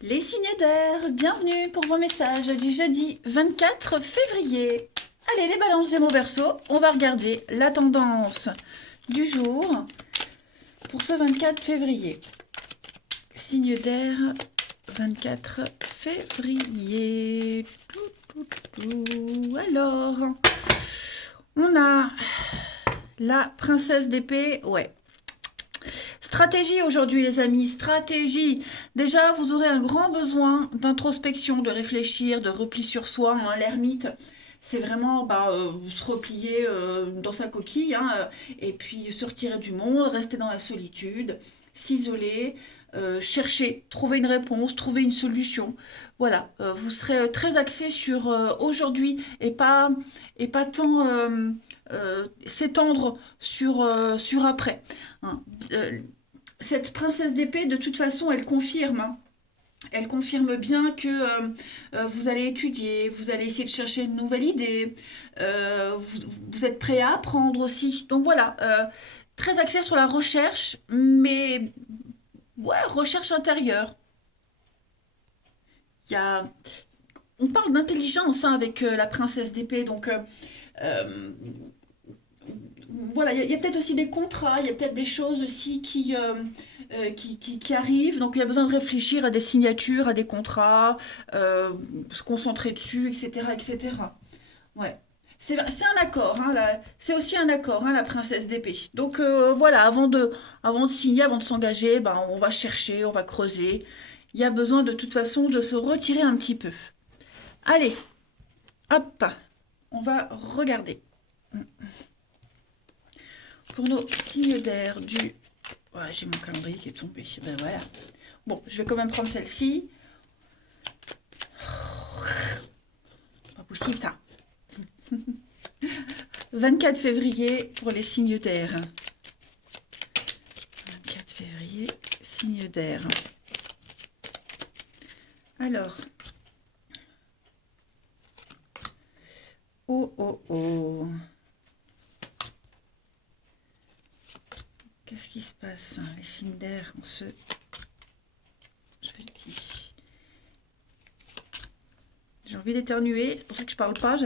Les signataires, bienvenue pour vos messages du jeudi 24 février. Allez, les balances des mots verso, on va regarder la tendance du jour pour ce 24 février. Signe d'air, 24 février. Alors, on a la princesse d'épée, ouais. Stratégie aujourd'hui les amis, stratégie. Déjà vous aurez un grand besoin d'introspection, de réfléchir, de repli sur soi, hein, l'ermite. C'est vraiment se replier dans sa coquille et puis se retirer du monde, rester dans la solitude, s'isoler, chercher, trouver une réponse, trouver une solution. Voilà, vous serez très axé sur aujourd'hui et pas tant s'étendre sur après. Hein. Cette princesse d'épée, de toute façon, elle confirme. Hein. Elle confirme bien que vous allez étudier, vous allez essayer de chercher une nouvelle idée, vous êtes prêt à apprendre aussi. Donc voilà, très axé sur la recherche, mais ouais, recherche intérieure. Il y a... On parle d'intelligence hein, avec la princesse d'épée, donc euh, voilà, il y a peut-être aussi des contrats, il y a peut-être des choses aussi qui arrivent. Donc il y a besoin de réfléchir à des signatures, à des contrats, se concentrer dessus, etc. etc. Ouais. C'est un accord, hein, c'est aussi un accord, hein, la princesse d'épée. Donc voilà, avant de signer, avant de s'engager, ben, on va chercher, on va creuser. Il y a besoin de toute façon de se retirer un petit peu. Allez, hop, on va regarder. Pour nos signes d'air du... Ouais, j'ai mon calendrier qui est tombé. Ben voilà. Bon, je vais quand même prendre celle-ci. Pas possible ça. 24 février pour les signes d'air. 24 février, signes d'air. Alors. Oh oh oh. Qu'est-ce qui se passe? Les signes d'air, on se... Je le dis. J'ai envie d'éternuer, c'est pour ça que je parle pas.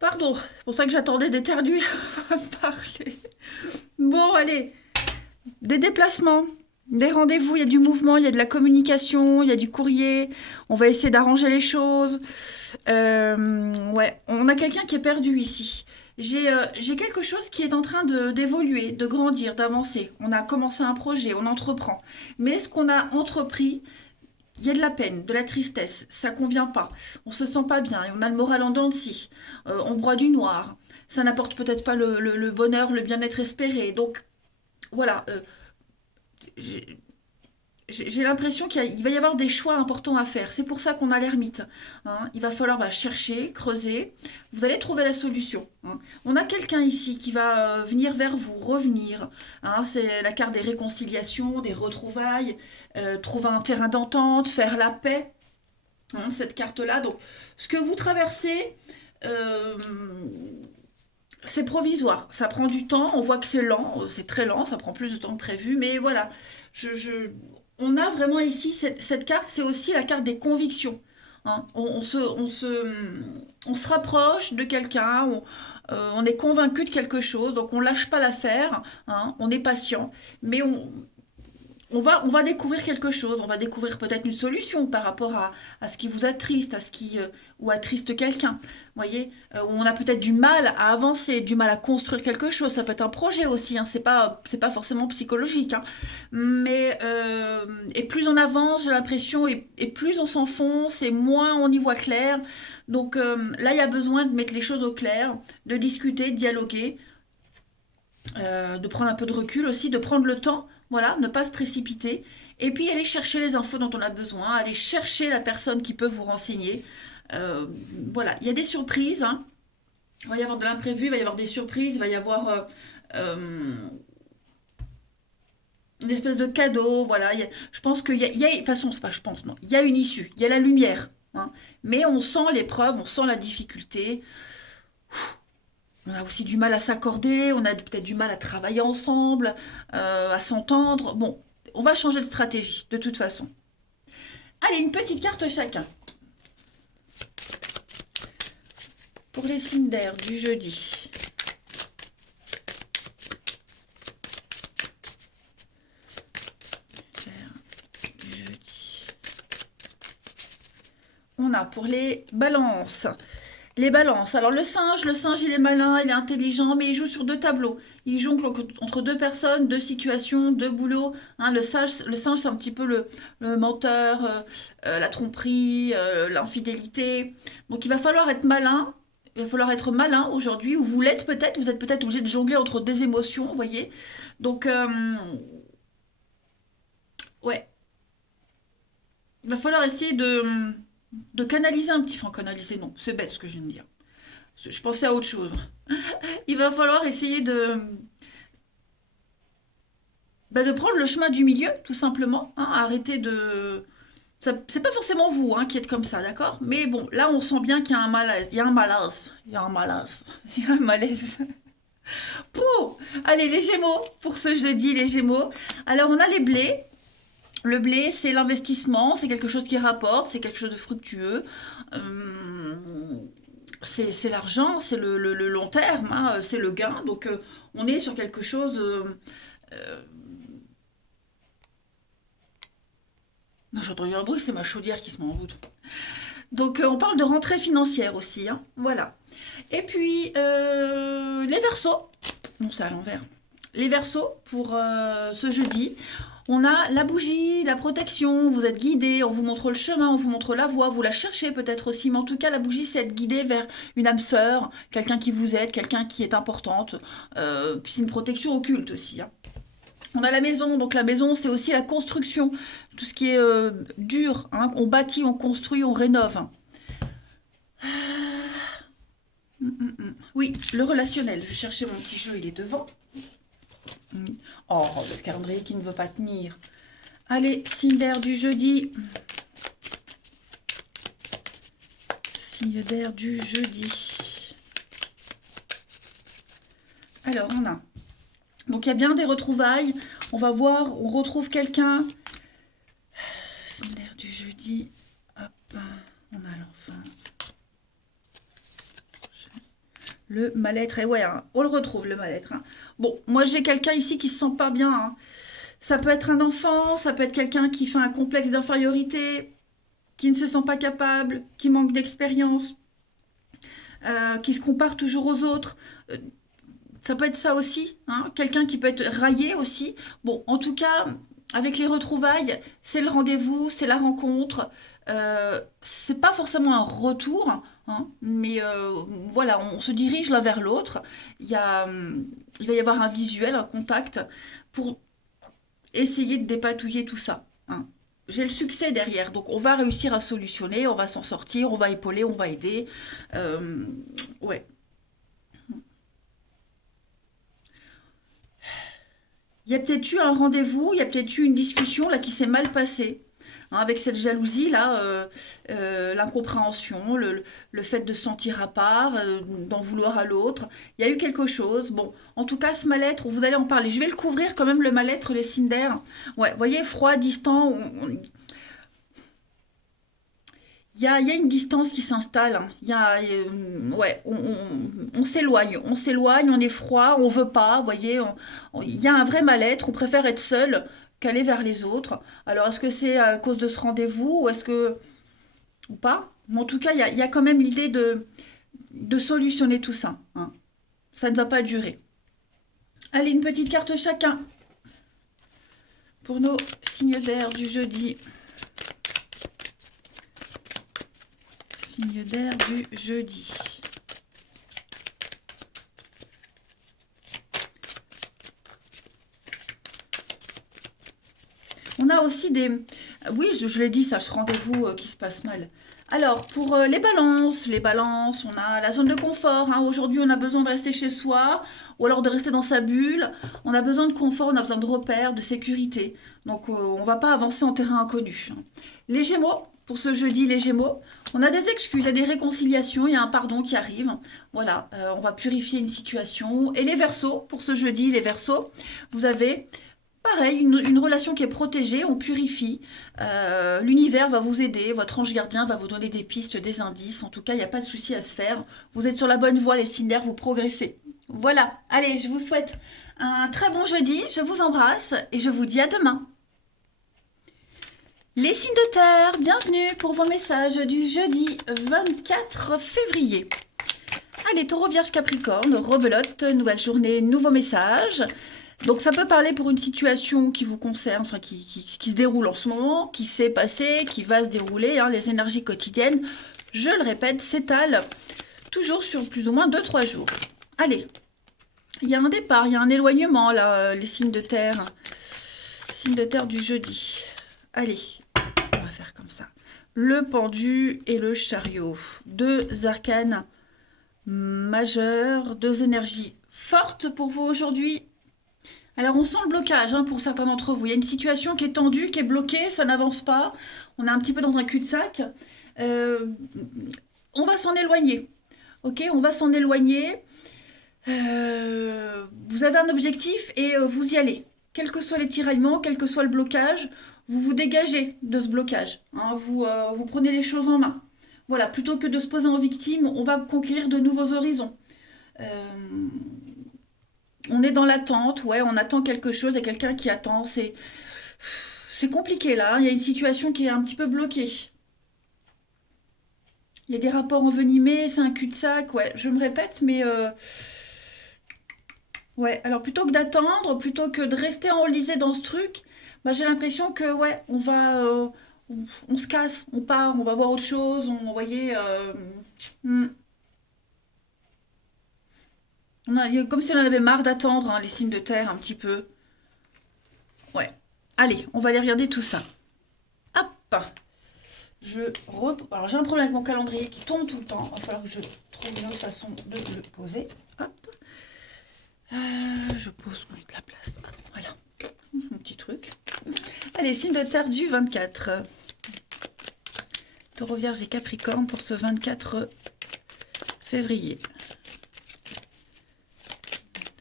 Pardon, c'est pour ça que j'attendais d'éternuer avant de parler. Bon, allez. Des déplacements, des rendez-vous, il y a du mouvement, il y a de la communication, il y a du courrier. On va essayer d'arranger les choses. Ouais, on a quelqu'un qui est perdu ici. J'ai quelque chose qui est en train d'évoluer, de grandir, d'avancer. On a commencé un projet, on entreprend. Mais ce qu'on a entrepris, il y a de la peine, de la tristesse. Ça convient pas. On se sent pas bien et on a le moral en dents de scie. On broie du noir. Ça n'apporte peut-être pas le bonheur, le bien-être espéré. Donc voilà, j'ai j'ai l'impression qu'il va y avoir des choix importants à faire. C'est pour ça qu'on a l'ermite. Hein. Il va falloir chercher, creuser. Vous allez trouver la solution. Hein. On a quelqu'un ici qui va venir vers vous, revenir. Hein. C'est la carte des réconciliations, des retrouvailles, trouver un terrain d'entente, faire la paix. Hein, cette carte-là. Donc, ce que vous traversez, euh, c'est provisoire. Ça prend du temps. On voit que c'est lent. C'est très lent. Ça prend plus de temps que prévu. Mais voilà. On a vraiment ici, cette carte, c'est aussi la carte des convictions. Hein. On se rapproche de quelqu'un, on est convaincu de quelque chose, donc on lâche pas l'affaire, hein, on est patient, mais on va découvrir quelque chose, on va découvrir peut-être une solution par rapport à ce qui vous attriste, ou attriste quelqu'un. Vous voyez, on a peut-être du mal à avancer, du mal à construire quelque chose. Ça peut être un projet aussi, hein, c'est pas forcément psychologique. Hein. Mais et plus on avance, j'ai l'impression, et plus on s'enfonce, et moins on y voit clair. Donc là, il y a besoin de mettre les choses au clair, de discuter, de dialoguer, de prendre un peu de recul aussi, de prendre le temps, voilà, ne pas se précipiter, et puis aller chercher les infos dont on a besoin, aller chercher la personne qui peut vous renseigner. Euh, voilà, il y a des surprises, hein. Il va y avoir de l'imprévu, il va y avoir des surprises, il va y avoir euh, une espèce de cadeau, voilà. Je pense de toute façon, c'est pas je pense, non, il y a une issue, il y a la lumière, hein. Mais on sent l'épreuve, on sent la difficulté, on a aussi du mal à s'accorder, on a peut-être du mal à travailler ensemble, à s'entendre. Bon, on va changer de stratégie, de toute façon. Allez, une petite carte chacun. Pour les signes d'air du jeudi. On a pour les balances. Les balances. Alors le singe, il est malin, il est intelligent, mais il joue sur deux tableaux. Il joue entre deux personnes, deux situations, deux boulots. Hein, le singe, c'est un petit peu le menteur, la tromperie, l'infidélité. Donc il va falloir être malin. Il va falloir être malin aujourd'hui, ou vous l'êtes peut-être. Vous êtes peut-être obligé de jongler entre des émotions, vous voyez. Donc, ouais, il va falloir essayer de canaliser un petit... Enfin, canaliser, non, c'est bête ce que je viens de dire. Je pensais à autre chose. Il va falloir essayer de prendre le chemin du milieu, tout simplement. Hein, arrêter de... C'est pas forcément vous hein, qui êtes comme ça, d'accord? Mais bon, là, on sent bien qu'il y a un malaise. Il y a un malaise. Il y a un malaise. Il y a un malaise. Pour... Allez, les Gémeaux, pour ce jeudi, les Gémeaux. Alors, on a les blés. Le blé, c'est l'investissement, c'est quelque chose qui rapporte, c'est quelque chose de fructueux. Euh, c'est l'argent, c'est le long terme, hein, c'est le gain. Donc, on est sur quelque chose. Euh, non, j'ai entendu un bruit, c'est ma chaudière qui se met en route. Donc, on parle de rentrée financière aussi. Hein, voilà. Et puis, les Verseaux. Non, c'est à l'envers. Les Verseaux, pour ce jeudi. On a la bougie, la protection, vous êtes guidé, on vous montre le chemin, on vous montre la voie, vous la cherchez peut-être aussi, mais en tout cas la bougie c'est être guidé vers une âme sœur, quelqu'un qui vous aide, quelqu'un qui est importante, puis c'est une protection occulte aussi. Hein. On a la maison, donc la maison c'est aussi la construction, tout ce qui est dur, hein. On bâtit, on construit, on rénove. Oui, le relationnel, je cherchais mon petit jeu, il est devant. Oh, le calendrier qui ne veut pas tenir. Allez, signe d'air du jeudi. Signe d'air du jeudi. Alors, on a... Donc, il y a bien des retrouvailles. On va voir, on retrouve quelqu'un. Signe d'air du jeudi. Hop, on a l'enfant. Le mal-être. Et ouais, hein, on le retrouve, le mal-être. Hein. Bon, moi, j'ai quelqu'un ici qui se sent pas bien. Hein. Ça peut être un enfant, ça peut être quelqu'un qui fait un complexe d'infériorité, qui ne se sent pas capable, qui manque d'expérience, qui se compare toujours aux autres. Ça peut être ça aussi, hein, quelqu'un qui peut être raillé aussi. Bon, en tout cas, avec les retrouvailles, c'est le rendez-vous, c'est la rencontre. C'est pas forcément un retour, hein, mais voilà, on se dirige l'un vers l'autre. Il va y avoir un visuel, un contact pour essayer de dépatouiller tout ça. Hein. J'ai le succès derrière, donc on va réussir à solutionner, on va s'en sortir, on va épauler, on va aider. Ouais. Il y a peut-être eu un rendez-vous, il y a peut-être eu une discussion là qui s'est mal passée. Hein, avec cette jalousie là, l'incompréhension, le fait de se sentir à part, d'en vouloir à l'autre. Il y a eu quelque chose. Bon, en tout cas, ce mal-être, vous allez en parler. Je vais le couvrir quand même, le mal-être, les signes d'air. Ouais, vous voyez, froid, distant. Il y a une distance qui s'installe. Hein. Ouais, on s'éloigne, on est froid, on veut pas. Vous voyez, il y a un vrai mal-être. On préfère être seul qu'aller vers les autres. Alors, est-ce que c'est à cause de ce rendez-vous ou est-ce que ou pas? Mais en tout cas, il y a quand même l'idée de solutionner tout ça. Hein. Ça ne va pas durer. Allez, une petite carte chacun pour nos signes d'air du jeudi. Signe d'air du jeudi. On a aussi des... Oui, je l'ai dit, ça, ce rendez-vous qui se passe mal. Alors, pour les balances, on a la zone de confort. Hein. Aujourd'hui, on a besoin de rester chez soi ou alors de rester dans sa bulle. On a besoin de confort, on a besoin de repères, de sécurité. Donc, on ne va pas avancer en terrain inconnu. Les Gémeaux, pour ce jeudi, les Gémeaux, on a des excuses, il y a des réconciliations, il y a un pardon qui arrive. Voilà, on va purifier une situation. Et les Verseaux, pour ce jeudi, les Verseaux, vous avez Pareil, une relation qui est protégée, on purifie. L'univers va vous aider, votre ange gardien va vous donner des pistes, des indices. En tout cas, il n'y a pas de souci à se faire. Vous êtes sur la bonne voie, les signes d'air, vous progressez. Voilà, allez, je vous souhaite un très bon jeudi, je vous embrasse et je vous dis à demain. Les signes de terre, bienvenue pour vos messages du jeudi 24 février. Allez, taureau, vierge, capricorne, rebelote, nouvelle journée, nouveau message. Donc ça peut parler pour une situation qui vous concerne, enfin qui se déroule en ce moment, qui s'est passée, qui va se dérouler, hein, les énergies quotidiennes, je le répète, s'étalent toujours sur plus ou moins 2-3 jours. Allez, il y a un départ, il y a un éloignement là, les signes de terre. Signes de terre du jeudi. Allez, on va faire comme ça. Le pendu et le chariot. Deux arcanes majeurs, deux énergies fortes pour vous aujourd'hui. Alors on sent le blocage hein, pour certains d'entre vous. Il y a une situation qui est tendue, qui est bloquée, ça n'avance pas. On est un petit peu dans un cul-de-sac. Euh, on va s'en éloigner. Ok, on va s'en éloigner. Vous avez un objectif et vous y allez. Quels que soient les tiraillements, quel que soit le blocage, vous vous dégagez de ce blocage. Hein, vous prenez les choses en main. Voilà, plutôt que de se poser en victime, on va conquérir de nouveaux horizons. Euh, on est dans l'attente, ouais, on attend quelque chose, il y a quelqu'un qui attend. C'est compliqué là, hein, il y a une situation qui est un petit peu bloquée. Il y a des rapports envenimés, c'est un cul-de-sac, ouais, je me répète, mais ouais, alors plutôt que d'attendre, plutôt que de rester enlisé dans ce truc, bah, j'ai l'impression que ouais, on se casse, on part, on va voir autre chose, on voyait, hmm, comme si on en avait marre d'attendre hein, les signes de terre un petit peu. Ouais, allez, on va aller regarder tout ça. Hop, alors j'ai un problème avec mon calendrier qui tombe tout le temps. Il va falloir que je trouve une autre façon de le poser. Hop, je pose de la place. Voilà, mon petit truc. Allez, signe de terre du 24. Taureau, vierge et capricorne pour ce 24 février.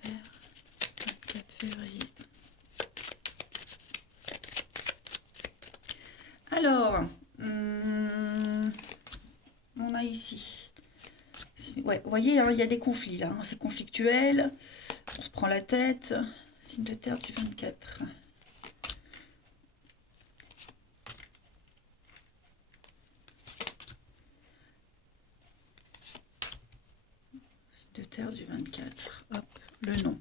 24 février. Alors, on a ici. Ouais, vous voyez, hein, il y a des conflits là. Hein, c'est conflictuel. On se prend la tête. Signe de terre du 24. Signe de terre du 24. Hop, le nom.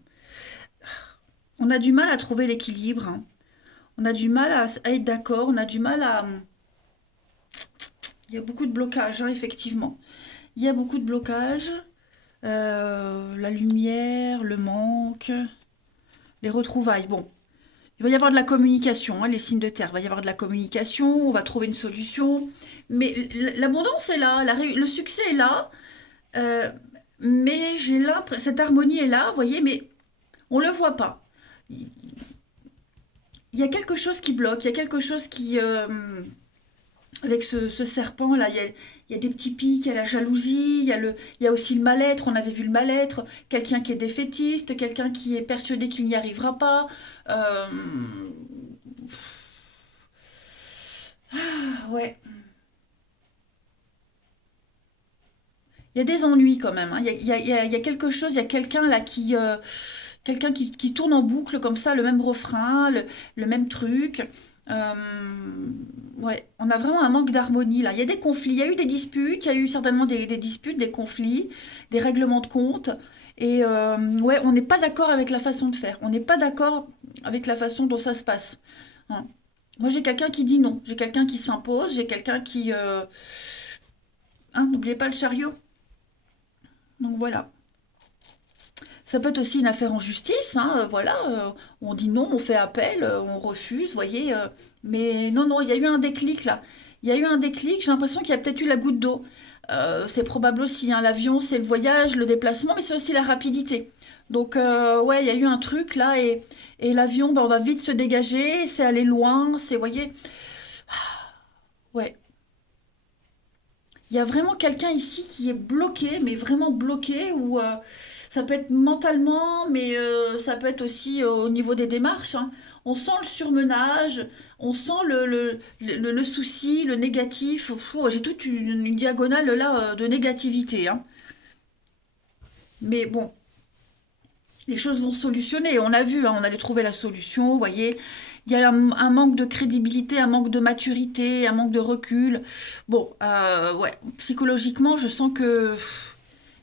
On a du mal à trouver l'équilibre. Hein. On a du mal à être d'accord. On a du mal à... Il y a beaucoup de blocages, hein, effectivement. Il y a beaucoup de blocages. La lumière, le manque, les retrouvailles. Bon, il va y avoir de la communication, hein, les signes de terre. Il va y avoir de la communication, on va trouver une solution. Mais l'abondance est là, le succès est là. Euh, mais j'ai l'impression, cette harmonie est là, vous voyez, mais on ne le voit pas. Il y a quelque chose qui bloque, il y a quelque chose qui... avec ce serpent-là, il y a des petits pics, il y a la jalousie, il y a aussi le mal-être, on avait vu le mal-être, quelqu'un qui est défaitiste, quelqu'un qui est persuadé qu'il n'y arrivera pas. Ouais, il y a des ennuis quand même. Hein. Il y a quelque chose, il y a quelqu'un là qui tourne en boucle comme ça, le même refrain, le même truc. Euh, ouais, on a vraiment un manque d'harmonie là. Il y a des conflits, il y a eu des disputes, il y a eu certainement des disputes, des conflits, des règlements de compte. Et ouais, on n'est pas d'accord avec la façon de faire. On n'est pas d'accord avec la façon dont ça se passe. Hein. Moi, j'ai quelqu'un qui dit non. J'ai quelqu'un qui s'impose. J'ai quelqu'un qui... hein, n'oubliez pas le chariot. Donc voilà. Ça peut être aussi une affaire en justice, hein, voilà, on dit non, on fait appel, on refuse, vous voyez. Mais non, non, il y a eu un déclic là. Il y a eu un déclic, j'ai l'impression qu'il y a peut-être eu la goutte d'eau. C'est probable aussi, hein, l'avion, c'est le voyage, le déplacement, mais c'est aussi la rapidité. Donc, ouais, il y a eu un truc là, et l'avion, ben, on va vite se dégager, c'est aller loin, c'est, vous voyez, ouais. Il y a vraiment quelqu'un ici qui est bloqué, mais vraiment bloqué, ou ça peut être mentalement, mais ça peut être aussi au niveau des démarches. Hein. On sent le surmenage, on sent le souci, le négatif. J'ai toute une diagonale là de négativité, hein. Mais bon, les choses vont se solutionner. On a vu, hein, on allait trouver la solution, vous voyez. Il y a un manque de crédibilité, un manque de maturité, un manque de recul. Bon, ouais, psychologiquement, je sens que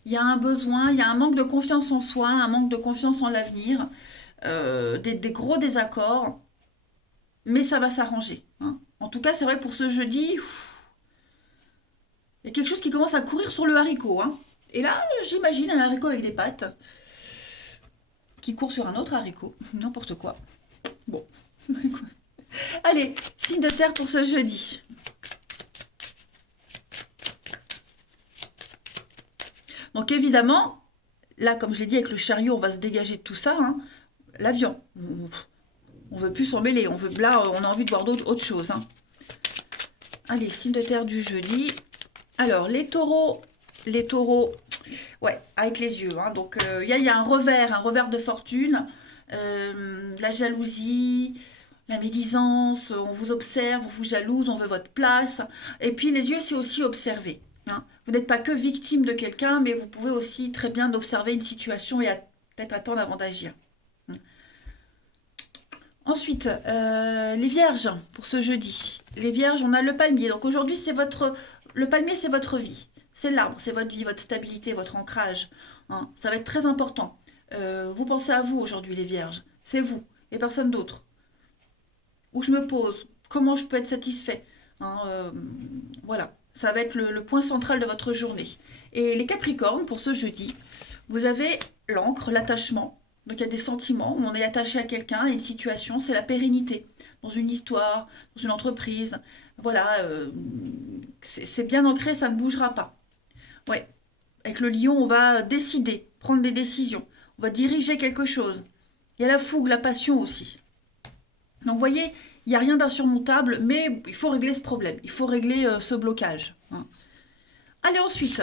il y a un besoin, il y a un manque de confiance en soi, un manque de confiance en l'avenir, des gros désaccords, mais ça va s'arranger, hein. En tout cas, c'est vrai que pour ce jeudi, il y a quelque chose qui commence à courir sur le haricot, hein. Et là, j'imagine un haricot avec des pattes qui court sur un autre haricot, n'importe quoi. Bon. Allez, signe de terre pour ce jeudi. Donc évidemment, là, comme je l'ai dit, avec le chariot, on va se dégager de tout ça, hein. L'avion, on veut plus s'en mêler. Là, on a envie de voir autre chose, hein. Allez, signe de terre du jeudi. Alors, les taureaux, ouais, avec les yeux, hein. Donc, il y a un revers de fortune, la jalousie, la médisance, on vous observe, on vous jalouse, on veut votre place. Et puis, les yeux, c'est aussi observer, hein. Vous n'êtes pas que victime de quelqu'un, mais vous pouvez aussi très bien observer une situation et peut-être attendre avant d'agir. Ensuite, les vierges pour ce jeudi. Les vierges, on a le palmier. Donc aujourd'hui, le palmier, c'est votre vie. C'est l'arbre, c'est votre vie, votre stabilité, votre ancrage, hein. Ça va être très important. Vous pensez à vous aujourd'hui, les vierges. C'est vous et personne d'autre. Où je me pose, comment je peux être satisfait, hein, voilà, ça va être le point central de votre journée. Et les capricornes, pour ce jeudi, vous avez l'ancre, l'attachement. Donc il y a des sentiments, on est attaché à quelqu'un, à une situation, c'est la pérennité. Dans une histoire, dans une entreprise, voilà, c'est bien ancré, ça ne bougera pas. Ouais, avec le lion, on va décider, prendre des décisions, on va diriger quelque chose. Il y a la fougue, la passion aussi. Donc vous voyez, il n'y a rien d'insurmontable, mais il faut régler ce problème, il faut régler ce blocage, hein. Allez, ensuite,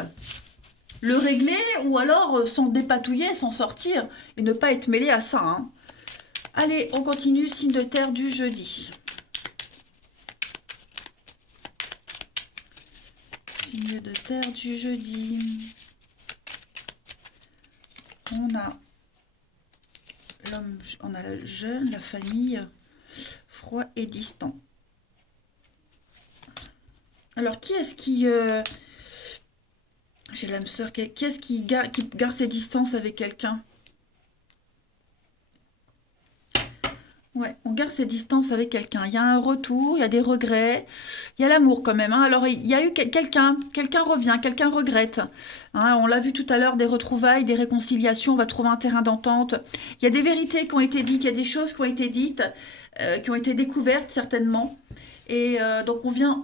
le régler ou alors s'en dépatouiller, s'en sortir et ne pas être mêlé à ça, hein. Allez, on continue, signe de terre du jeudi. Signe de terre du jeudi. On a l'homme, on a le jeune, la famille, froid et distant. Alors, qui est-ce qui... j'ai l'âme sœur, qui est-ce qui garde ses distances avec quelqu'un? Ouais, on garde ses distances avec quelqu'un. Il y a un retour, il y a des regrets, il y a l'amour quand même, hein. Alors, il y a eu quelqu'un revient, quelqu'un regrette, hein. On l'a vu tout à l'heure, des retrouvailles, des réconciliations, on va trouver un terrain d'entente. Il y a des vérités qui ont été dites, il y a des choses qui ont été dites, qui ont été découvertes certainement. Et donc on revient,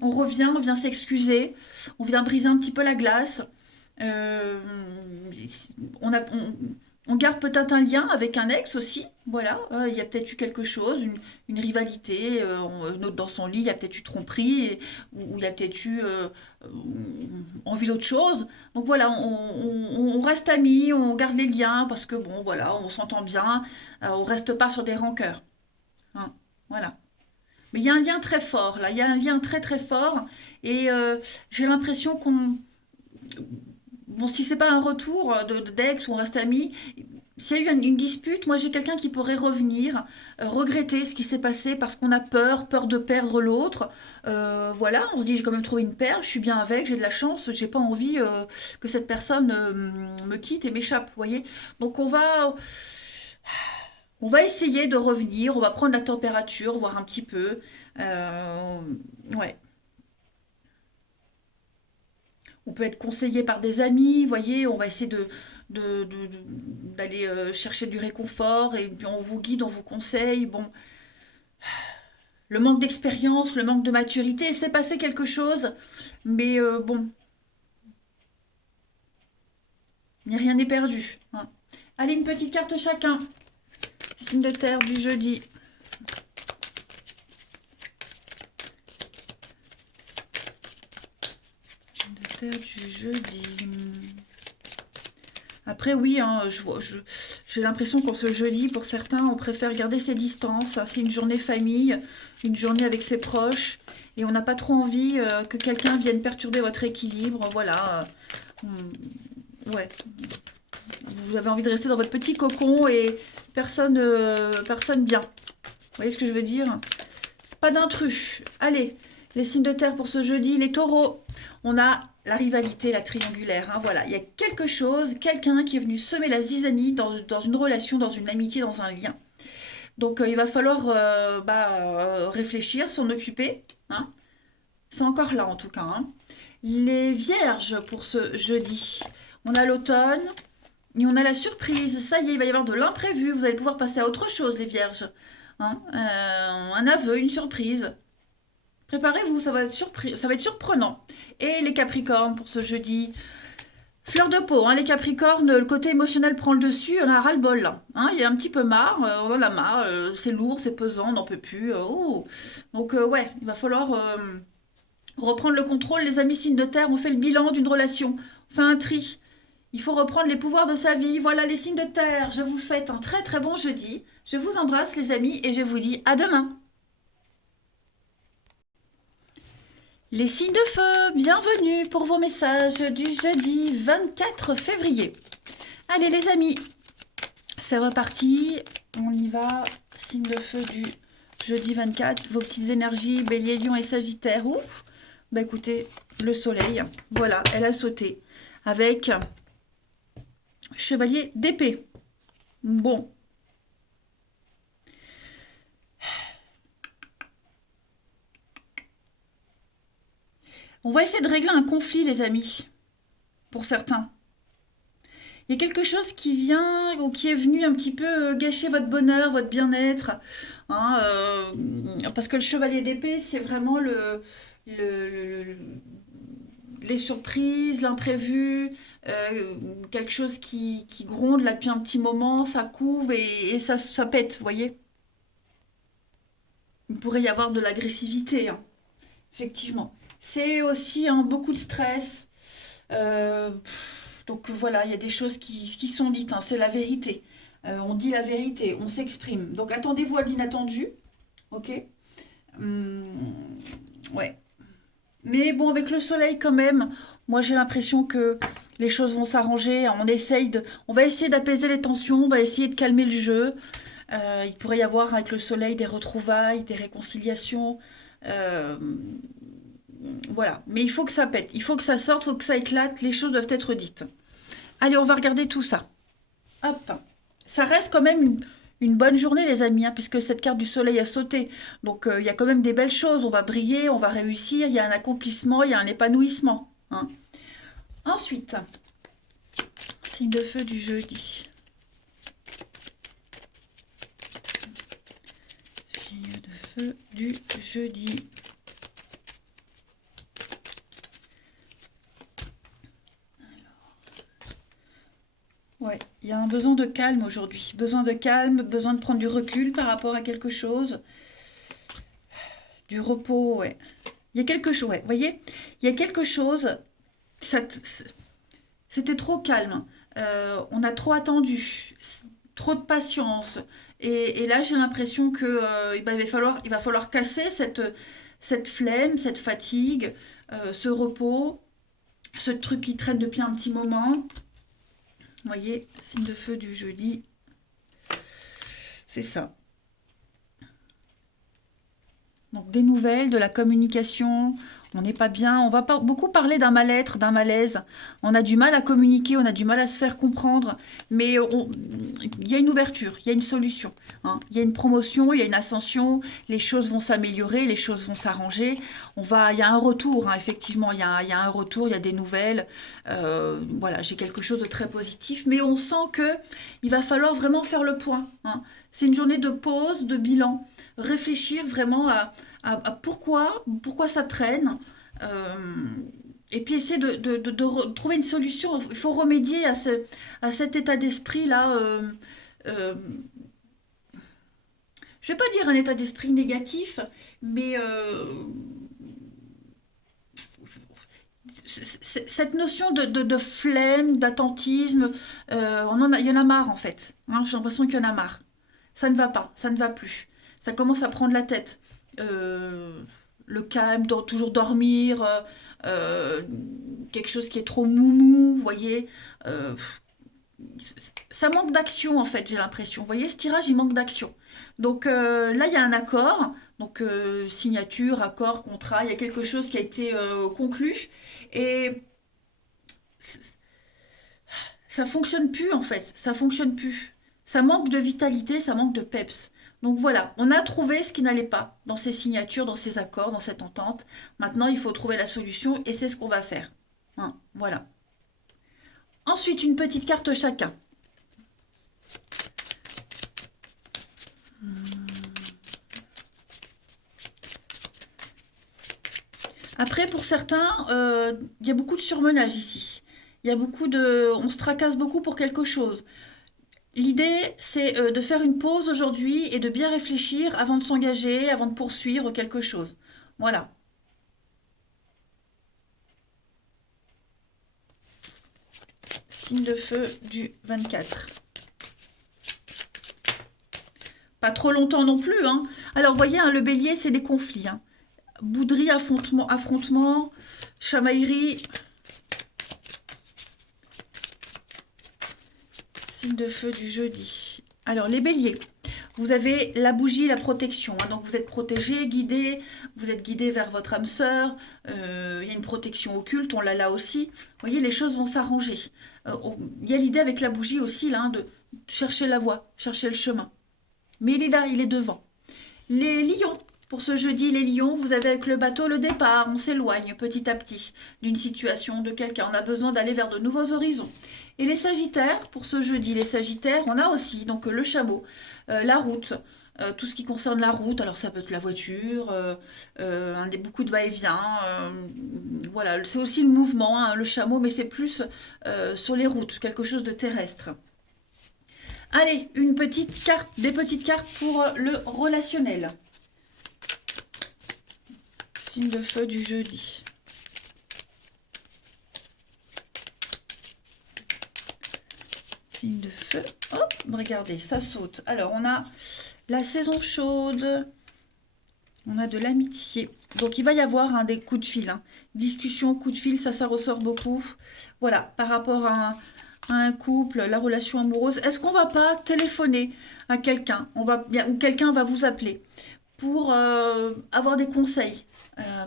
on vient s'excuser, on vient briser un petit peu la glace. Euh, on, a, on garde peut-être un lien avec un ex aussi, voilà. Il y a peut-être eu quelque chose, une rivalité, une autre dans son lit, il y a peut-être eu tromperie, ou il y a peut-être eu envie d'autre chose. Donc voilà, on reste amis, on garde les liens, parce que bon, voilà, on s'entend bien, on reste pas sur des rancœurs, hein, voilà. Mais il y a un lien très fort, là. Il y a un lien très très fort. Et j'ai l'impression qu'on... Bon, si c'est pas un retour d'ex ou on reste amis, s'il y a eu une dispute, moi j'ai quelqu'un qui pourrait revenir, regretter ce qui s'est passé parce qu'on a peur de perdre l'autre. Voilà, on se dit j'ai quand même trouvé une perle, je suis bien avec, j'ai de la chance, j'ai pas envie que cette personne me quitte et m'échappe, vous voyez. Donc on va essayer de revenir, on va prendre la température, voir un petit peu. Euh, ouais. On peut être conseillé par des amis, vous voyez, on va essayer d'aller chercher du réconfort et puis on vous guide, on vous conseille. Bon, le manque d'expérience, le manque de maturité, il s'est passé quelque chose, mais bon, rien n'est perdu, hein. Allez, une petite carte chacun. Signe de terre du jeudi. Signe de terre du jeudi. Après, oui, hein, J'ai l'impression qu'en ce jeudi, pour certains, on préfère garder ses distances. C'est une journée famille, une journée avec ses proches, et on n'a pas trop envie que quelqu'un vienne perturber votre équilibre. Voilà. Ouais. Vous avez envie de rester dans votre petit cocon et personne, personne bien. Vous voyez ce que je veux dire? Pas d'intrus. Allez, les signes de terre pour ce jeudi, les taureaux. On a la rivalité, la triangulaire. Hein, voilà, il y a quelque chose, quelqu'un qui est venu semer la zizanie dans une relation, dans une amitié, dans un lien. Donc il va falloir réfléchir, s'en occuper. Hein. C'est encore là en tout cas. Hein. Les vierges pour ce jeudi. On a l'automne et on a la surprise. Ça y est, il va y avoir de l'imprévu. Vous allez pouvoir passer à autre chose, les vierges. Hein. Un aveu, une surprise. Préparez-vous, ça va être surprenant. Et les capricornes pour ce jeudi. Fleur de peau, hein, les capricornes, le côté émotionnel prend le dessus, on a ras-le-bol là. Hein, il y a un petit peu marre, on en a marre, c'est lourd, c'est pesant, on n'en peut plus. Oh. Donc ouais, il va falloir reprendre le contrôle. Les amis signes de terre, on fait le bilan d'une relation, on fait un tri. Il faut reprendre les pouvoirs de sa vie. Voilà les signes de terre. Je vous souhaite un très très bon jeudi. Je vous embrasse les amis et je vous dis à demain. Les signes de feu, bienvenue pour vos messages du jeudi 24 février. Allez les amis, c'est reparti, on y va. Signe de feu du jeudi 24, vos petites énergies, Bélier, Lion et Sagittaire. Ouf. Bah écoutez, le soleil, voilà, elle a sauté avec Chevalier d'épée. Bon. On va essayer de régler un conflit, les amis, pour certains. Il y a quelque chose qui vient ou qui est venu un petit peu gâcher votre bonheur, votre bien-être. Hein, parce que le chevalier d'épée, c'est vraiment le- les surprises, l'imprévu, quelque chose qui gronde là depuis un petit moment, ça couve et ça pète, vous voyez? Il pourrait y avoir de l'agressivité, hein, effectivement. C'est aussi hein, beaucoup de stress. Donc voilà, il y a des choses qui sont dites, hein, c'est la vérité. On dit la vérité, on s'exprime. Donc attendez-vous à l'inattendu, ok? Hum, ouais. Mais bon, avec le soleil quand même, moi j'ai l'impression que les choses vont s'arranger. On va essayer d'apaiser les tensions, on va essayer de calmer le jeu. Il pourrait y avoir avec le soleil des retrouvailles, des réconciliations. Euh, voilà. Mais il faut que ça pète, il faut que ça sorte, il faut que ça éclate. Les choses doivent être dites. Allez, on va regarder tout ça. Hop. Ça reste quand même une bonne journée, les amis, hein, puisque cette carte du soleil a sauté. Donc, il y a quand même des belles choses. On va briller, on va réussir. Il y a un accomplissement, il y a un épanouissement. Hein. Ensuite, signe de feu du jeudi. Signe de feu du jeudi. Ouais, il y a un besoin de calme aujourd'hui. Besoin de calme, besoin de prendre du recul par rapport à quelque chose. Du repos, ouais. Il y a quelque chose, ouais. Vous voyez, il y a quelque chose. ça t- C'était trop calme. On a trop attendu. Trop de patience. Et là, j'ai l'impression que il va falloir casser cette flemme, cette fatigue, ce repos, ce truc qui traîne depuis un petit moment. Vous voyez, signe de feu du jeudi, c'est ça. Donc des nouvelles, de la communication, on n'est pas bien. On va pas beaucoup parler d'un mal-être, d'un malaise. On a du mal à communiquer, on a du mal à se faire comprendre, mais il y a une ouverture, il y a une solution. Hein. Il y a une promotion, il y a une ascension, les choses vont s'améliorer, les choses vont s'arranger. Il y a un retour, hein, effectivement, il y a un retour, il y a des nouvelles. Voilà, j'ai quelque chose de très positif, mais on sent que il va falloir vraiment faire le point. Hein. C'est une journée de pause, de bilan, réfléchir vraiment à pourquoi ça traîne. euh, et puis essayer trouver une solution. Il faut remédier à cet état d'esprit-là. Je ne vais pas dire un état d'esprit négatif, mais cette notion de flemme, d'attentisme, il y en a marre en fait. Hein, j'ai l'impression qu'il y en a marre. Ça ne va pas, ça ne va plus. Ça commence à prendre la tête. Euh, le calme, toujours dormir, euh, quelque chose qui est trop moumou, vous voyez. Euh, Ça manque d'action en fait, j'ai l'impression. Vous voyez, ce tirage, il manque d'action. Donc là, il y a un accord, donc signature, accord, contrat, il y a quelque chose qui a été conclu et ça fonctionne plus en fait, ça fonctionne plus. Ça manque de vitalité, ça manque de peps. Donc voilà, on a trouvé ce qui n'allait pas dans ces signatures, dans ces accords, dans cette entente. Maintenant, il faut trouver la solution et c'est ce qu'on va faire. Hein, voilà. Ensuite, une petite carte chacun. Après, pour certains, il y a beaucoup de surmenage ici. Il y a beaucoup de... On se tracasse beaucoup pour quelque chose. L'idée, c'est de faire une pause aujourd'hui et de bien réfléchir avant de s'engager, avant de poursuivre quelque chose. Voilà. Signe de feu du 24. Pas trop longtemps non plus, hein. Alors, vous voyez, hein, le bélier, c'est des conflits, hein. Bouderie, affrontement, chamaillerie. Signe de feu du jeudi. Alors, les béliers, vous avez la bougie, la protection. Hein, donc, vous êtes protégé, guidé. Vous êtes guidé vers votre âme sœur. Il y a une protection occulte, on l'a là aussi. Vous voyez, les choses vont s'arranger. Il y a l'idée avec la bougie aussi, là, hein, de chercher la voie, chercher le chemin. Mais il est là, il est devant. Les lions, pour ce jeudi, les lions, vous avez avec le bateau le départ, on s'éloigne petit à petit d'une situation, de quelqu'un, on a besoin d'aller vers de nouveaux horizons. Et les sagittaires, pour ce jeudi, les sagittaires, on a aussi donc le chameau, la route, tout ce qui concerne la route, alors ça peut être la voiture, beaucoup de va-et-vient, voilà, c'est aussi le mouvement, hein, le chameau, mais c'est plus sur les routes, quelque chose de terrestre. Allez, une petite carte, des petites cartes pour le relationnel. Signe de feu du jeudi. Signe de feu. Hop, regardez, ça saute. Alors, on a la saison chaude. On a de l'amitié. Donc, il va y avoir hein, des coups de fil. Hein. Discussion, coups de fil, ça ressort beaucoup. Voilà, par rapport à un couple, la relation amoureuse. Est-ce qu'on va pas téléphoner à quelqu'un ou quelqu'un va vous appeler pour avoir des conseils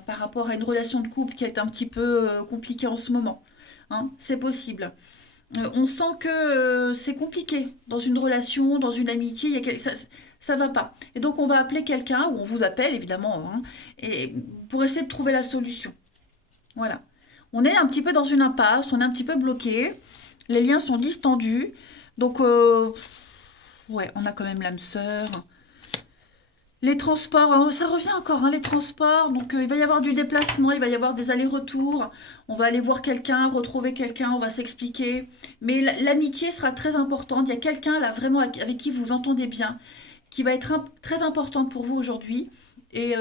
par rapport à une relation de couple qui est un petit peu compliquée en ce moment. Hein, c'est possible. On sent que c'est compliqué dans une relation, dans une amitié, ça va pas. Et donc on va appeler quelqu'un, ou on vous appelle évidemment, hein, et pour essayer de trouver la solution. Voilà. On est un petit peu dans une impasse, on est un petit peu bloqué, les liens sont distendus, donc ouais, on a quand même l'âme sœur. Les transports, hein, ça revient encore, hein, les transports. Donc, il va y avoir du déplacement, il va y avoir des allers-retours. On va aller voir quelqu'un, retrouver quelqu'un, on va s'expliquer. Mais l'amitié sera très importante. Il y a quelqu'un là vraiment avec qui vous entendez bien, qui va être très important pour vous aujourd'hui et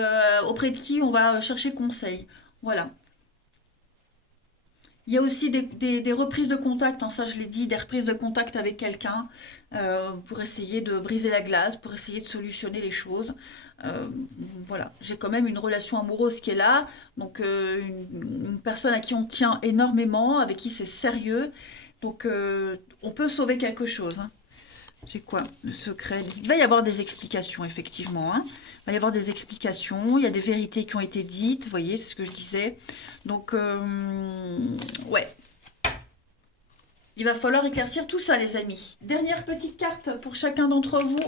auprès de qui on va chercher conseil. Voilà. Il y a aussi des reprises de contact, hein, ça je l'ai dit, des reprises de contact avec quelqu'un pour essayer de briser la glace, pour essayer de solutionner les choses. Euh, voilà, j'ai quand même une relation amoureuse qui est là, donc une personne à qui on tient énormément, avec qui c'est sérieux, donc on peut sauver quelque chose. Hein. C'est quoi le secret? Il va y avoir des explications, effectivement. Hein. Il va y avoir des explications. Il y a des vérités qui ont été dites. Vous voyez, c'est ce que je disais. Donc, ouais. Il va falloir éclaircir tout ça, les amis. Dernière petite carte pour chacun d'entre vous.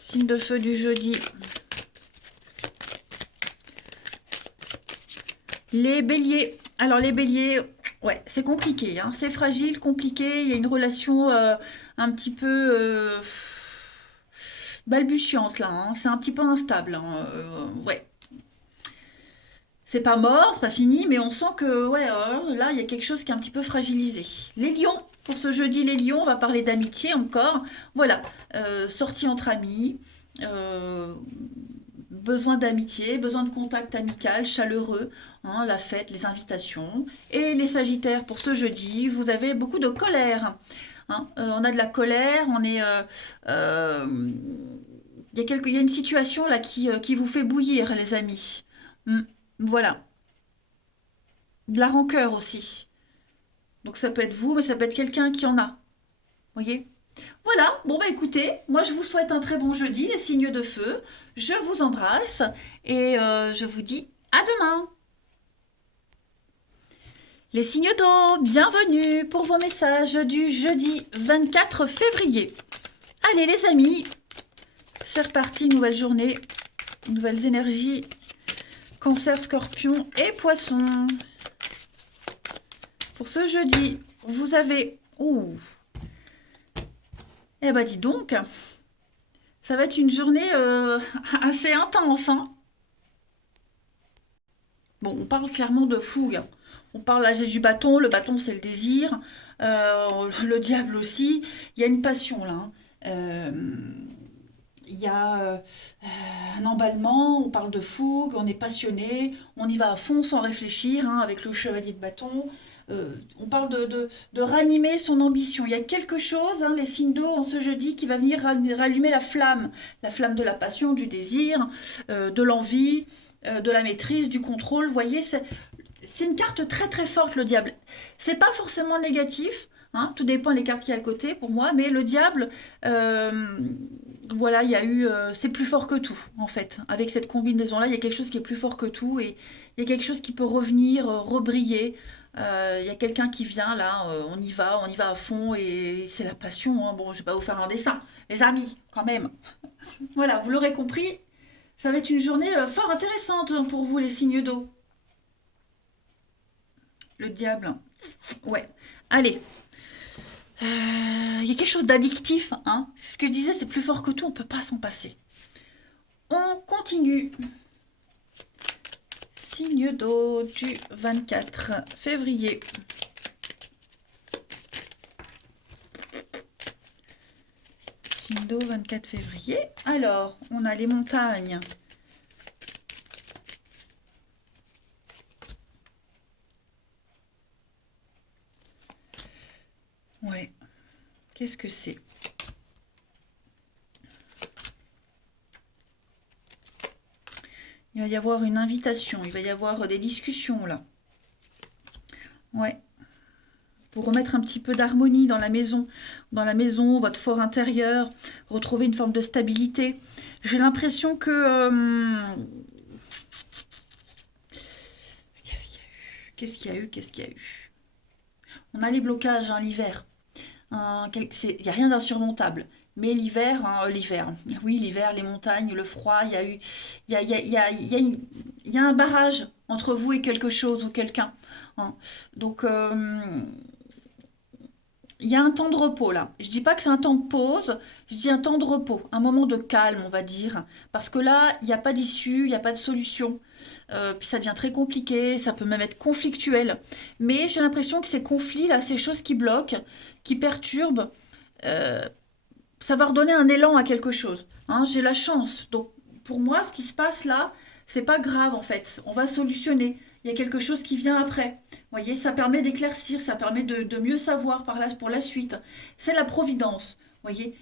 Signe de feu du jeudi. Les béliers. Alors, les béliers, ouais, c'est compliqué. Hein. C'est fragile, compliqué. Il y a une relation un petit peu balbutiante, là. Hein. C'est un petit peu instable. Hein. Ouais. C'est pas mort, c'est pas fini, mais on sent que, ouais, là, il y a quelque chose qui est un petit peu fragilisé. Les lions. Pour ce jeudi, les lions, on va parler d'amitié encore. Voilà. Sortie entre amis. besoin d'amitié, besoin de contact amical, chaleureux, hein, la fête, les invitations. Et les Sagittaires, pour ce jeudi, vous avez beaucoup de colère. Hein. On a de la colère, on est... il y a une situation là qui vous fait bouillir, les amis. Hmm, voilà. De la rancœur aussi. Donc ça peut être vous, mais ça peut être quelqu'un qui en a. Voyez? Voilà, bon bah écoutez, moi je vous souhaite un très bon jeudi, les signes de feu. Je vous embrasse et je vous dis à demain. Les signes d'eau, bienvenue pour vos messages du jeudi 24 février. Allez les amis, c'est reparti, nouvelle journée, nouvelles énergies, Cancer, Scorpion et Poisson. Pour ce jeudi, vous avez... Ouh. Eh ben dis donc, ça va être une journée assez intense, hein. Bon, on parle clairement de fougue. On parle là, j'ai du bâton, le bâton c'est le désir, le diable aussi. Il y a une passion là, hein. Il y a un emballement, on parle de fougue, on est passionné, on y va à fond sans réfléchir, hein, avec le chevalier de bâton. On parle de ranimer son ambition. Il y a quelque chose, hein, les signes d'eau en ce jeudi, qui va venir rallumer la flamme de la passion, du désir, de l'envie, de la maîtrise, du contrôle. Vous voyez, c'est une carte très très forte, le diable. C'est pas forcément négatif, hein, tout dépend des cartes qu'il y a à côté pour moi, mais le diable, voilà, il y a eu, c'est plus fort que tout en fait. Avec cette combinaison-là, il y a quelque chose qui est plus fort que tout et il y a quelque chose qui peut revenir, rebriller. Il y a quelqu'un qui vient là, on y va à fond et c'est la passion. Hein. Bon, je vais pas vous faire un dessin, les amis, quand même. Voilà, vous l'aurez compris, ça va être une journée fort intéressante hein, pour vous les signes d'eau. Le diable. Ouais. Allez. Il y a quelque chose d'addictif. Hein. C'est ce que je disais, c'est plus fort que tout, on ne peut pas s'en passer. On continue. Signe d'eau du 24 février. Signe d'eau 24 février. Alors, on a les montagnes. Ouais. Qu'est-ce que c'est? Il va y avoir une invitation, il va y avoir des discussions là. Ouais. Pour remettre un petit peu d'harmonie dans la maison, votre fort intérieur, retrouver une forme de stabilité. J'ai l'impression que... Qu'est-ce qu'il y a eu? Qu'est-ce qu'il y a eu? On a les blocages, hein, l'hiver. Il n'y a rien d'insurmontable. Mais l'hiver, hein, oui, l'hiver, les montagnes, le froid, il y a eu, il y a un barrage entre vous et quelque chose ou quelqu'un. Hein. Donc, il y a un temps de repos là. Je dis pas que c'est un temps de pause, je dis un temps de repos, un moment de calme, on va dire. Parce que là, il n'y a pas d'issue, il n'y a pas de solution. Puis ça devient très compliqué, ça peut même être conflictuel. Mais j'ai l'impression que ces conflits là, ces choses qui bloquent, qui perturbent, euh, ça va redonner un élan à quelque chose. Hein, j'ai la chance. Donc pour moi, ce qui se passe là, c'est pas grave en fait. On va solutionner. Il y a quelque chose qui vient après. Vous voyez, ça permet d'éclaircir, ça permet de mieux savoir pour la suite. C'est la providence. Vous voyez,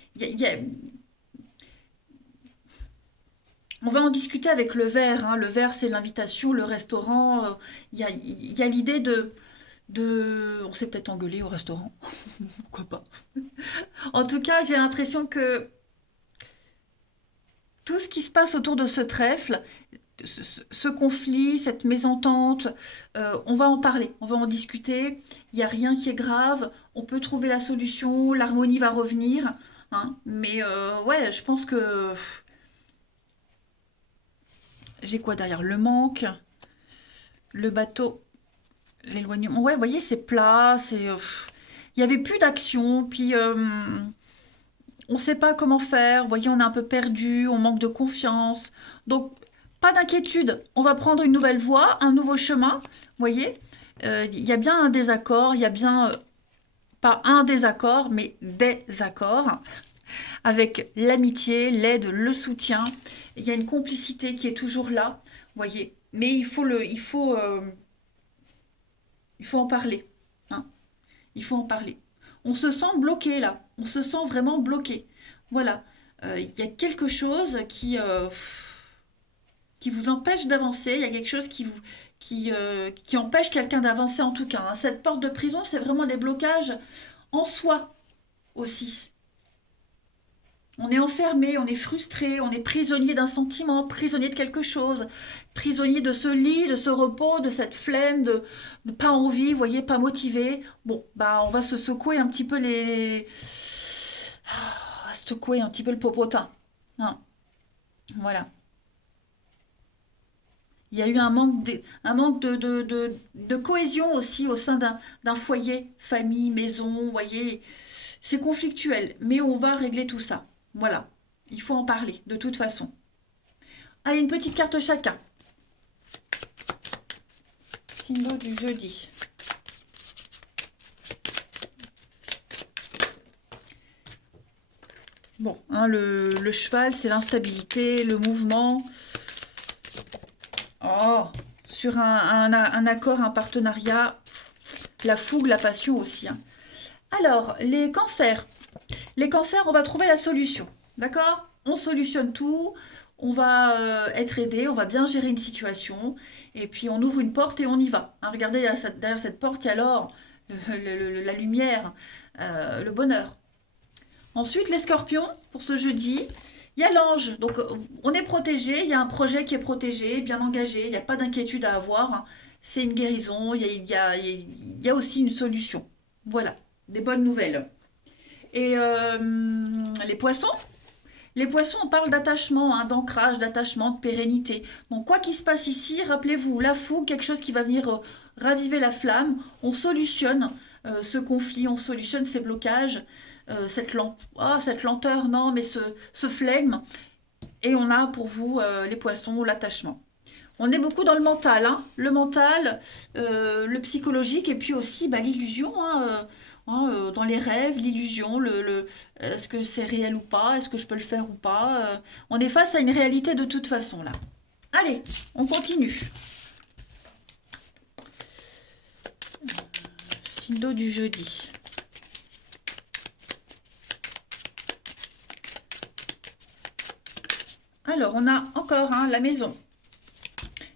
on va en discuter avec le verre. Hein. Le verre, c'est l'invitation, le restaurant. Il y a l'idée on s'est peut-être engueulé au restaurant. Pourquoi pas. En tout cas, j'ai l'impression que tout ce qui se passe autour de ce trèfle, ce conflit, cette mésentente, on va en parler, on va en discuter. Il n'y a rien qui est grave, on peut trouver la solution, l'harmonie va revenir. Hein. Mais ouais, je pense que j'ai quoi derrière? Le manque, le bateau, l'éloignement. Ouais, vous voyez, c'est plat, il n'y avait plus d'action, puis on ne sait pas comment faire, vous voyez, on est un peu perdu, on manque de confiance. Donc, pas d'inquiétude, on va prendre une nouvelle voie, un nouveau chemin, vous voyez. Il y a bien un désaccord, il y a bien, pas un désaccord, mais des accords. avec l'amitié, l'aide, le soutien. Il y a une complicité qui est toujours là, voyez. Mais il faut en parler, hein. Il faut en parler. On se sent bloqué là, on se sent vraiment bloqué. Voilà. Il y a quelque chose qui vous empêche d'avancer, il y a quelque chose qui empêche quelqu'un d'avancer en tout cas, hein. Cette porte de prison, c'est vraiment des blocages en soi aussi. On est enfermé, on est frustré, on est prisonnier d'un sentiment, prisonnier de quelque chose, prisonnier de ce lit, de ce repos, de cette flemme, de pas envie, vous voyez, pas motivé. Bon, bah on va se secouer un petit peu on va secouer un petit peu le popotin, hein. Voilà. Il y a eu un manque de cohésion aussi au sein d'un foyer, famille, maison, vous voyez. C'est conflictuel, mais on va régler tout ça. Voilà. Il faut en parler, de toute façon. Allez, une petite carte chacun. Signe du jeudi. Bon, hein, le cheval, c'est l'instabilité, le mouvement. Oh, sur un accord, un partenariat, la fougue, la passion aussi, hein. Alors, les cancers. Les cancers, on va trouver la solution. D'accord? On solutionne tout. On va être aidé. On va bien gérer une situation. Et puis, on ouvre une porte et on y va, hein. Regardez, derrière cette porte, il y a l'or, la lumière, le bonheur. Ensuite, les scorpions, pour ce jeudi. Il y a l'ange. Donc, on est protégé. Il y a un projet qui est protégé, bien engagé. Il n'y a pas d'inquiétude à avoir, hein. C'est une guérison. Il y a aussi une solution. Voilà, des bonnes nouvelles. Et les poissons, on parle d'attachement, hein, d'ancrage, d'attachement, de pérennité. Donc quoi qu'il se passe ici, rappelez-vous, la fougue, quelque chose qui va venir raviver la flamme. On solutionne ce conflit, on solutionne ces blocages, cette lenteur, non, mais ce flegme. Et on a pour vous, les poissons, l'attachement. On est beaucoup dans le mental, hein. Le mental, le psychologique, et puis aussi bah, l'illusion, hein, dans les rêves, l'illusion, est-ce que c'est réel ou pas, est-ce que je peux le faire ou pas. On est face à une réalité de toute façon, là. Allez, on continue. Signe du jeudi. Alors, on a encore hein, la maison.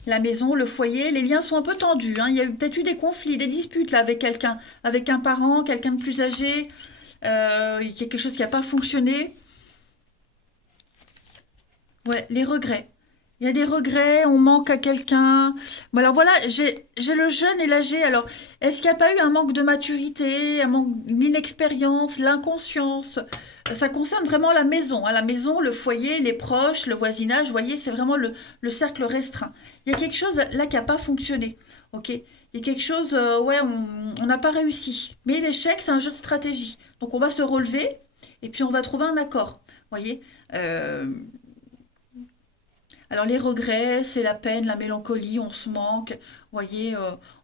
La maison, le foyer, les liens sont un peu tendus, hein. Il y a peut-être eu des conflits, des disputes là avec quelqu'un, avec un parent, quelqu'un de plus âgé. Il y a quelque chose qui n'a pas fonctionné. Ouais, les regrets. Il y a des regrets, on manque à quelqu'un. Bon, alors voilà, j'ai le jeune et l'âgé. Alors, est-ce qu'il n'y a pas eu un manque de maturité, un manque d'inexpérience, l'inconscience? Ça concerne vraiment la maison, hein. La maison, le foyer, les proches, le voisinage. Vous voyez, c'est vraiment le cercle restreint. Il y a quelque chose là qui n'a pas fonctionné. Ok? Il y a quelque chose, ouais, on n'a pas réussi. Mais l'échec, c'est un jeu de stratégie. Donc, on va se relever et puis on va trouver un accord. Vous voyez? Alors les regrets, c'est la peine, la mélancolie, on se manque. Vous voyez,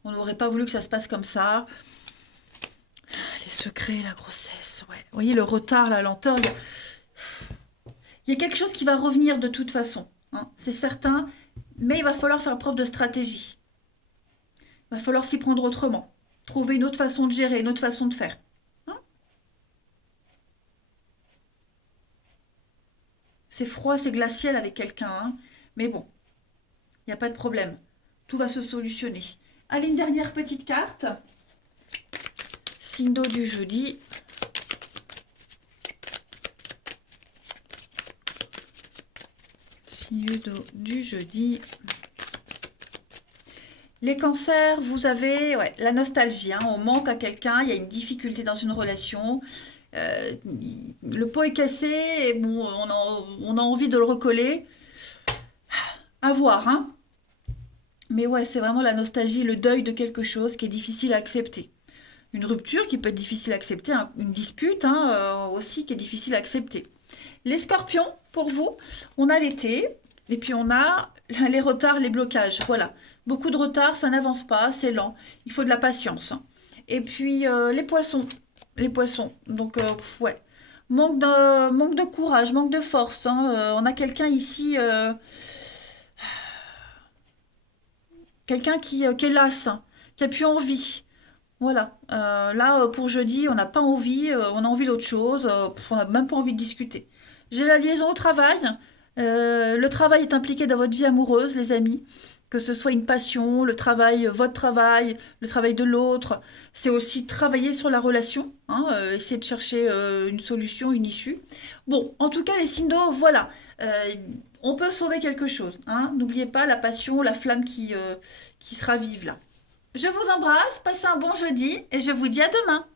on n'aurait pas voulu que ça se passe comme ça. Les secrets, la grossesse, ouais. Vous voyez, le retard, la lenteur, il y a quelque chose qui va revenir de toute façon, hein, c'est certain, mais il va falloir faire preuve de stratégie. Il va falloir s'y prendre autrement. Trouver une autre façon de gérer, une autre façon de faire, hein. C'est froid, c'est glacial avec quelqu'un, hein, mais bon, il n'y a pas de problème. Tout va se solutionner. Allez, une dernière petite carte. Signe du jeudi. Signe du jeudi. Les cancers, vous avez ouais, la nostalgie, hein, on manque à quelqu'un, il y a une difficulté dans une relation. euh, le pot est cassé et bon, on a envie de le recoller. À voir, hein. Mais ouais, c'est vraiment la nostalgie, le deuil de quelque chose qui est difficile à accepter. Une rupture qui peut être difficile à accepter, hein, une dispute hein, aussi qui est difficile à accepter. Les scorpions, pour vous, on a l'été, et puis on a les retards, les blocages. Voilà, beaucoup de retard, ça n'avance pas, c'est lent, il faut de la patience, hein. Et puis les poissons, donc ouais. manque de courage, manque de force, hein. On a quelqu'un ici, quelqu'un qui est las, hein, qui a plus envie. Voilà. Là, pour jeudi, on n'a pas envie, on a envie d'autre chose, on n'a même pas envie de discuter. J'ai la liaison au travail. Le travail est impliqué dans votre vie amoureuse, les amis. Que ce soit une passion, le travail, votre travail, le travail de l'autre. C'est aussi travailler sur la relation, hein, essayer de chercher une solution, une issue. Bon, en tout cas, les signes d'eau, voilà. Euh, on peut sauver quelque chose, hein. N'oubliez pas la passion, la flamme qui se ravive là. Je vous embrasse, passez un bon jeudi et je vous dis à demain.